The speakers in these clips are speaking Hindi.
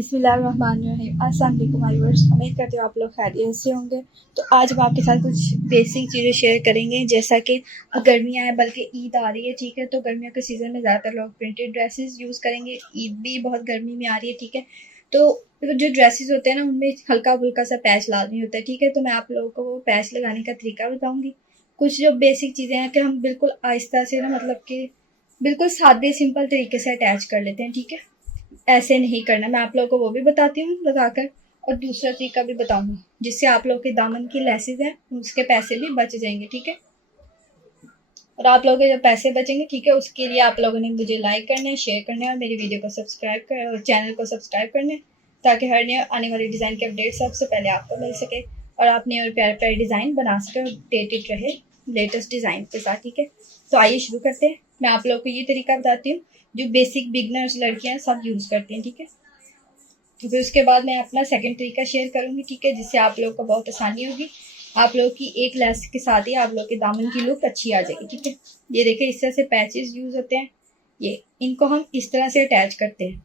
बिस्मिल्लाहिर्रहमानिर्रहीम। अस्सलाम वालेकुम व्यूअर्स, उम्मीद करती हूँ आप लोग खैरियत से होंगे। तो आज हम आपके साथ कुछ बेसिक चीज़ें शेयर करेंगे, जैसा कि गर्मियाँ हैं, बल्कि ईद आ रही है, ठीक है। तो गर्मियों के सीज़न में ज़्यादातर लोग प्रिंटेड ड्रेसेस यूज़ करेंगे। ईद भी बहुत गर्मी में आ रही है, ठीक है। तो जो ड्रेसेस होते हैं ना, उनमें हल्का फुल्का सा पैच लाजमी होता है, ठीक है। तो मैं आप लोगों को वो पैच लगाने का तरीका बताऊँगी। कुछ जो बेसिक चीज़ें हैं कि हम बिल्कुल आहिस्ता से ना, मतलब कि बिल्कुल सादे सिंपल तरीके से अटैच कर लेते हैं, ठीक है। ऐसे नहीं करना, मैं आप लोगों को वो भी बताती हूँ लगाकर, और दूसरा तरीका भी बताऊंगी, जिससे आप लोगों के दामन की लेसेस हैं उसके पैसे भी बच जाएंगे, ठीक है। और आप लोगों के जो पैसे बचेंगे, ठीक है, उसके लिए आप लोगों ने मुझे लाइक करना है, शेयर करना है, और मेरी वीडियो को सब्सक्राइब कर और चैनल को सब्सक्राइब करना है, ताकि हर नए आने वाली डिज़ाइन के अपडेट सबसे पहले आपको मिल सके और आप नए और प्यारे प्यारे डिज़ाइन बना सके और अपडेटेड रहे लेटेस्ट डिज़ाइन के साथ, ठीक है। तो आइए शुरू करते हैं। मैं आप लोगों को ये तरीका बताती हूँ जो बेसिक बिगनर्स लड़कियाँ सब यूज़ करती हैं, ठीक है। तो फिर उसके बाद मैं अपना सेकंड तरीका शेयर करूंगी, ठीक है, जिससे आप लोग को बहुत आसानी होगी। आप लोग की एक लेस के साथ ही आप लोग के दामन की लुक अच्छी आ जाएगी, ठीक है। ये देखिए, इस तरह से पैचेस यूज होते हैं, ये इनको हम इस तरह से अटैच करते हैं।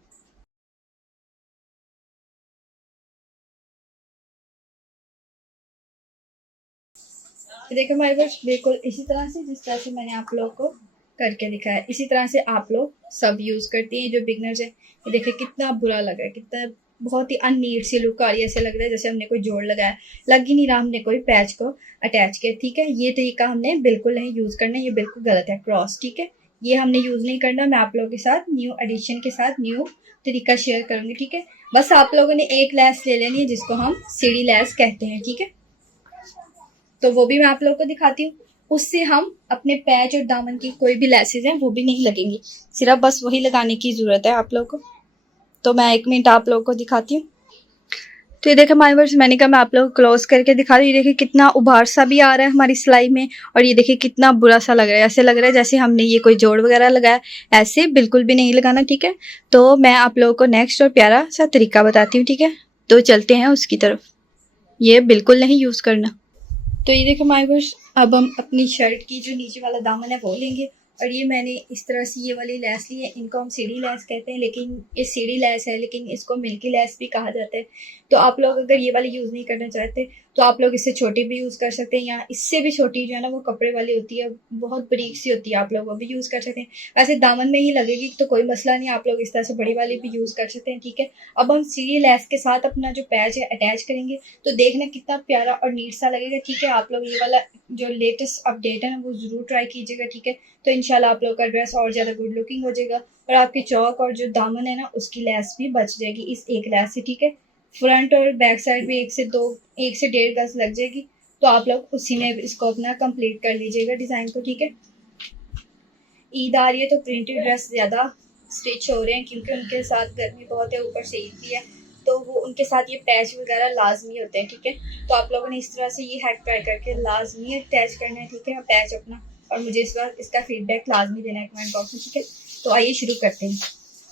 तो देखिए हमारे पास बिल्कुल इसी तरह से, जिस तरह से मैंने आप लोग को करके दिखाया, इसी तरह से आप लोग सब यूज करती हैं जो बिगनर्स है। ये देखिए कितना बुरा लग रहा है, कितना बहुत ही अननीट सी लुक आ रही है, ऐसे लग रहा है जैसे हमने कोई जोड़ लगाया, लग ही नहीं रहा हमने कोई पैच को अटैच किया, ठीक है। ये तरीका हमने बिल्कुल नहीं यूज करना, ये बिल्कुल गलत है, क्रॉस, ठीक है। ये हमने यूज नहीं करना। मैं आप लोगों के साथ न्यू एडिशन के साथ न्यू तरीका शेयर करूंगी, ठीक है। बस आप लोगों ने एक लैस ले लेनी है, जिसको हम सीढ़ी लैस कहते हैं, ठीक है। तो वो भी मैं आप लोगों को दिखाती हूँ। उससे हम अपने पैच और दामन की कोई भी लेसेस हैं वो भी नहीं लगेंगी, सिर्फ बस वही लगाने की ज़रूरत है आप लोगों को। तो मैं 1 मिनट आप लोगों को दिखाती हूँ। तो ये देखिए हमारे वर्ष, मैंने कहा मैं आप लोगों को क्लोज करके दिखा रही हूँ। ये देखिए कितना उभार सा भी आ रहा है हमारी सिलाई में, और ये देखिए कितना बुरा सा लग रहा है, ऐसे लग रहा है जैसे हमने ये कोई जोड़ वगैरह लगाया। ऐसे बिल्कुल भी नहीं लगाना, ठीक है। तो मैं आप लोगों को नेक्स्ट और प्यारा सा तरीका बताती हूँ, ठीक है। तो चलते हैं उसकी तरफ। ये बिल्कुल नहीं यूज़ करना। तो ये देखो माय वर्स, अब हम अपनी शर्ट की जो नीचे वाला दामन है वो लेंगे, और ये मैंने इस तरह से ये वाली लेस ली है। इनको हम सीढ़ी लेस कहते हैं, लेकिन ये सीढ़ी लेस है, लेकिन इसको मिल्की लेस भी कहा जाता है। तो आप लोग अगर ये वाली यूज़ नहीं करना चाहते तो आप लोग इससे छोटी भी यूज़ कर सकते हैं, या इससे भी छोटी जो है ना वो कपड़े वाली होती है, बहुत बारीक सी होती है, आप लोग वो भी यूज़ कर सकते हैं। वैसे दामन में ही लगेगी तो कोई मसला नहीं, आप लोग इस तरह से बड़ी वाली भी यूज़ कर सकते हैं, ठीक है। अब हम सीढ़ी लेस के साथ अपना जो पैच है अटैच करेंगे, तो देखना कितना प्यारा और नीट सा लगेगा, ठीक है। आप लोग ये वाला जो लेटेस्ट अपडेट है ना वो ज़रूर ट्राई कीजिएगा, ठीक है। तो इंशाल्लाह आप लोग का ड्रेस और ज़्यादा गुड लुकिंग हो जाएगा, और आपके चौक और जो दामन है ना उसकी लेस भी बच जाएगी इस एक लेस से, ठीक है। फ्रंट और बैक साइड भी 1 से 1.5 गज लग जाएगी। तो आप लोग उसी में इसको अपना कंप्लीट कर लीजिएगा डिज़ाइन को, ठीक है। ईद आ रही है तो प्रिंटेड ड्रेस ज़्यादा स्टिच हो रहे हैं, क्योंकि उनके साथ गर्मी बहुत है, ऊपर से ईद भी है, तो वो उनके साथ ये पैच वगैरह लाजमी होते हैं, ठीक है। तो आप लोगों ने इस तरह से ये हैक ट्राई करके लाजमी अटैच करना है, ठीक है, पैच अपना, और मुझे इस बार इसका फीडबैक लाजमी देना है कमेंट बॉक्स में, ठीक है। तो आइए शुरू करते हैं।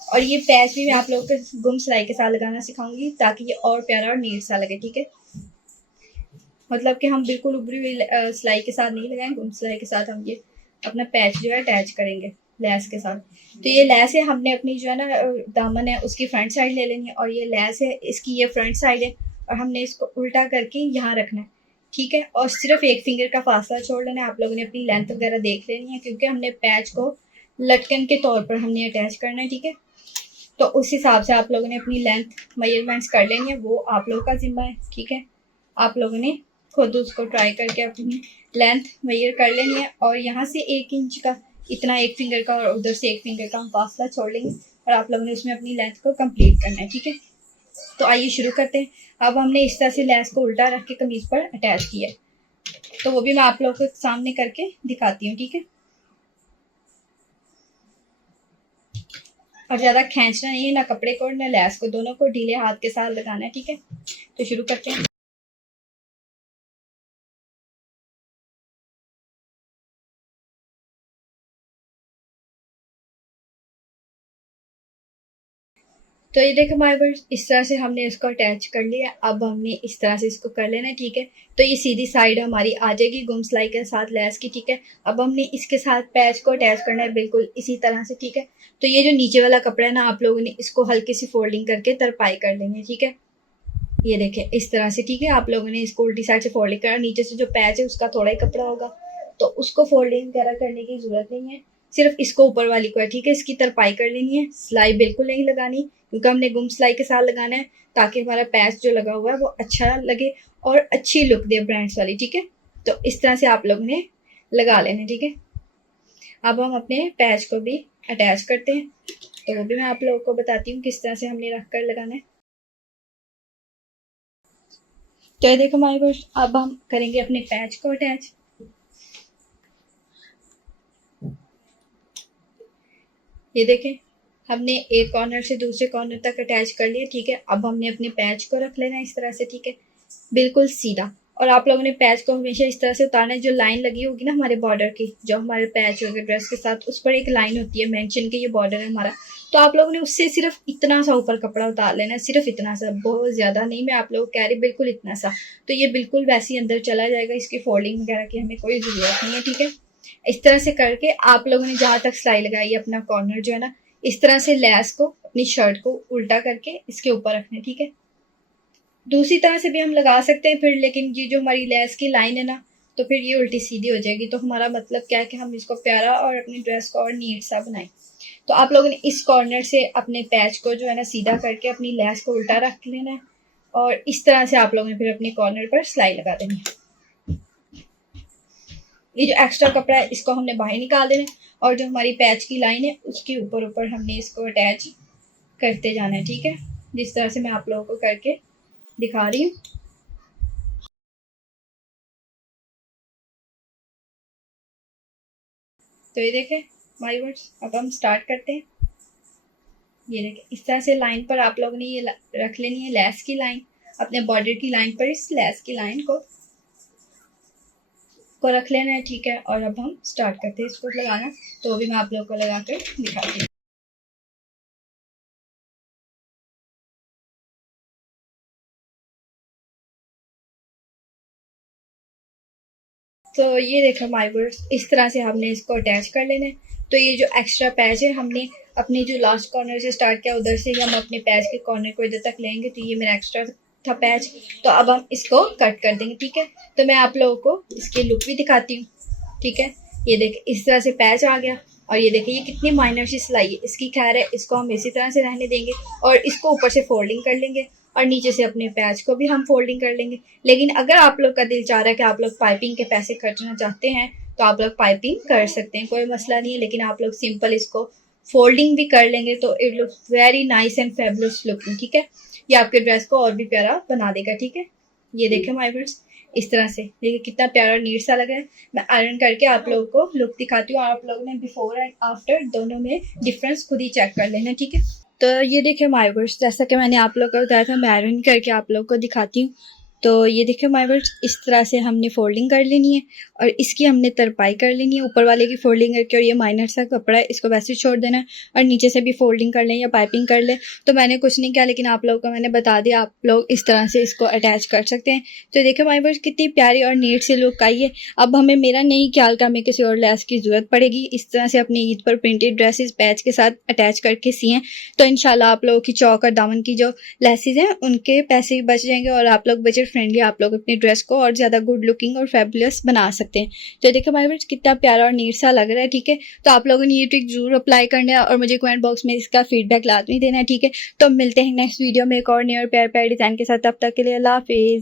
और ये पैच भी मैं आप लोगों को गुम सिलाई के साथ लगाना सिखाऊंगी, ताकि ये और प्यारा और नीट सा लगे, ठीक है। मतलब कि हम बिल्कुल उभरी हुई सिलाई के साथ नहीं लगाएंगे, गुम सिलाई के साथ हम ये अपना पैच जो है अटैच करेंगे लैस के साथ। तो ये लैस है, हमने अपनी जो है ना दामन है उसकी फ्रंट साइड ले लेनी है, और ये लैस है इसकी ये फ्रंट साइड है, और हमने इसको उल्टा करके यहाँ रखना है, ठीक है। और सिर्फ 1 फिंगर का फासला छोड़ लेना है। आप लोगों ने अपनी लेंथ वगैरह देख लेनी है, क्योंकि हमने पैच को लटकन के तौर पर हमने अटैच करना है, ठीक है। तो उस हिसाब से आप लोगों ने अपनी लेंथ मेजरमेंट्स कर लेनी है, वो आप लोगों का जिम्मा है, ठीक है। आप लोगों ने खुद उसको ट्राई करके अपनी लेंथ मेजर कर लेनी है, और यहाँ से 1 इंच का इतना 1 फिंगर का, और उधर से 1 फिंगर का हम फासला छोड़ लेंगे, और आप लोगों ने उसमें अपनी लेंथ को कंप्लीट करना है, ठीक है। तो आइए शुरू करते हैं। अब हमने इस तरह से लेस को उल्टा रख के कमीज पर अटैच किया है, तो वो भी मैं आप लोगों के सामने करके दिखाती हूँ, ठीक है। और ज़्यादा खींचना नहीं है, ना कपड़े को ना लेस को, दोनों को ढीले हाथ के साथ लगाना है, ठीक है। तो शुरू करते हैं। तो ये देखो हमारे पास इस तरह से हमने इसको अटैच कर लिया। अब हमने इस तरह से इसको कर लेना है, ठीक है। तो ये सीधी साइड हमारी आ जाएगी गुम सिलाई के साथ लैस की, ठीक है। अब हमने इसके साथ पैच को अटैच करना है बिल्कुल इसी तरह से, ठीक है। तो ये जो नीचे वाला कपड़ा है ना, आप लोगों ने इसको हल्की सी फोल्डिंग करके तरपाई कर लेंगे, ठीक है। ये देखें इस तरह से, ठीक है। आप लोगों ने इसको उल्टी साइड से फोल्डिंग करना, नीचे से जो पैच है उसका थोड़ा ही कपड़ा होगा तो उसको फोल्डिंग वगैरह करने की जरूरत नहीं है, सिर्फ इसको ऊपर वाली को है, ठीक है। इसकी तरपाई कर लेनी है, सिलाई बिल्कुल नहीं लगानी क्योंकि हमने गुम सिलाई के साथ लगाना है ताकि हमारा पैच जो लगा हुआ है वो अच्छा लगे और अच्छी लुक दे ब्रांड्स वाली, ठीक है। तो इस तरह से आप लोगों ने लगा लेना, ठीक है। अब हम अपने पैच को भी अटैच करते हैं, तो वो भी मैं आप लोगों को बताती हूँ किस तरह से हमने रख कर लगाना है। तो ये देखो हमारे पास अब हम करेंगे अपने पैच को अटैच। ये देखें हमने एक कॉर्नर से दूसरे कॉर्नर तक अटैच कर लिया, ठीक है। अब हमने अपने पैच को रख लेना है इस तरह से, ठीक है, बिल्कुल सीधा। और आप लोगों ने पैच को हमेशा इस तरह से उतारना है, जो लाइन लगी होगी ना हमारे बॉर्डर की, जो हमारे पैच होगा ड्रेस के साथ, उस पर एक लाइन होती है मेंशन के ये बॉर्डर है हमारा, तो आप लोगों ने उससे सिर्फ इतना सा ऊपर कपड़ा उतार लेना है, सिर्फ इतना सा, बहुत ज़्यादा नहीं। मैं आप लोगों को कह रही बिल्कुल इतना सा, तो ये बिल्कुल वैसे ही अंदर चला जाएगा, इसकी फोल्डिंग वगैरह की हमें कोई ज़रूरत नहीं है, ठीक है। इस तरह से करके आप लोगों ने जहाँ तक सिलाई लगाई है अपना कॉर्नर जो है ना, इस तरह से लैस को अपनी शर्ट को उल्टा करके इसके ऊपर रखना है, ठीक है। दूसरी तरह से भी हम लगा सकते हैं फिर, लेकिन ये जो हमारी लैस की लाइन है ना, तो फिर ये उल्टी सीधी हो जाएगी। तो हमारा मतलब क्या है कि हम इसको प्यारा और अपनी ड्रेस को और नीट सा बनाएं। तो आप लोगों ने इस कॉर्नर से अपने पैच को जो है ना सीधा करके अपनी लैस को उल्टा रख लेना है और इस तरह से आप लोगों ने फिर अपने कॉर्नर पर सिलाई लगा देनी है। ये जो एक्स्ट्रा कपड़ा है इसको हमने बाहर निकाल देना है और जो हमारी पैच की लाइन है उसके ऊपर ऊपर हमने इसको अटैच करते जाना है, ठीक है, जिस तरह से मैं आप लोगों को करके दिखा रही हूँ। तो ये देखें माय वर्ड्स, अब हम स्टार्ट करते हैं। ये देखें इस तरह से लाइन पर आप लोगों ने ये रख लेनी है लैस की लाइन, अपने बॉर्डर की लाइन पर इस लैस की लाइन को रख लेना है, ठीक है। और अब हम स्टार्ट करते हैं इसको लगाना, तो भी मैं आप लोगों को लगा कर दिखाती हूँ। तो ये देखो माय वर्ड्स, इस तरह से हमने इसको अटैच कर लेना है। तो ये जो एक्स्ट्रा पैच है हमने अपने जो लास्ट कॉर्नर से स्टार्ट किया उधर से हम अपने पैच के कॉर्नर को इधर तक लेंगे, तो ये मेरा एक्स्ट्रा था पैच, तो अब हम इसको कट कर देंगे, ठीक है। तो मैं आप लोगों को इसकी लुक भी दिखाती हूँ, ठीक है। ये देखें इस तरह से पैच आ गया और ये देखिए ये कितनी माइनर सी सिलाई है इसकी। खैर है, इसको हम इसी तरह से रहने देंगे और इसको ऊपर से फोल्डिंग कर लेंगे और नीचे से अपने पैच को भी हम फोल्डिंग कर लेंगे। लेकिन अगर आप लोग का दिल चाह रहा है कि आप लोग पाइपिंग के पैसे खर्चना चाहते हैं तो आप लोग पाइपिंग कर सकते हैं, कोई मसला नहीं है। लेकिन आप लोग सिंपल इसको फोल्डिंग भी कर लेंगे तो it looks very nice and fabulous looking, ठीक है। ये आपके ड्रेस को और भी प्यारा बना देगा, ठीक है। ये देखें माय फ्रेंड्स इस तरह से, देखिए कितना प्यारा नीट सा लगा है। मैं आयरन करके आप लोगों को लुक दिखाती हूँ, आप लोगों ने बिफोर एंड आफ्टर दोनों में डिफरेंस खुद ही चेक कर लेना, ठीक है। तो ये देखिए माय वर्ड्स, जैसा कि मैंने आप लोगों को बताया था, मैं आयरन करके आप लोगों को दिखाती हूँ। तो ये देखिए माय वर्ड्स, इस तरह से हमने फोल्डिंग कर लेनी है और इसकी हमने तरपाई कर लेनी है, ऊपर वाले की फोल्डिंग करके। और ये माइनर सा कपड़ा है इसको वैसे छोड़ देना है और नीचे से भी फोल्डिंग कर लें या पाइपिंग कर लें। तो मैंने कुछ नहीं किया, लेकिन आप लोगों को मैंने बता दिया, आप लोग इस तरह से इसको अटैच कर सकते हैं। तो देखिए माय वर्ड्स कितनी प्यारी और नीट सी लुक आई है। अब हमें, मेरा नहीं ख्याल का, हमें किसी और लेस की ज़रूरत पड़ेगी। इस तरह से अपनी ईद पर प्रिंटेड ड्रेसेस पैच के साथ अटैच करके सिएं तो इंशाल्लाह आप लोगों की चौक और दामन की जो लेसेस हैं उनके पैसे भी बच जाएंगे और आप लोग बजट फ्रेंडली आप लोग अपनी ड्रेस को और ज़्यादा गुड लुकिंग और फेबुलस बना सकते हैं। तो देखो हमारे फ्रेंड्स कितना प्यारा और नीट सा लग रहा है, ठीक है। तो आप लोगों ने ये ट्रिक जरूर अप्लाई करना है और मुझे कमेंट बॉक्स में इसका फीडबैक लाजमी देना है, ठीक है। तो मिलते हैं नेक्स्ट वीडियो में एक और नए और प्यारे प्यारे डिज़ाइन के साथ, तब तक के लिए अल्लाह हाफिज़।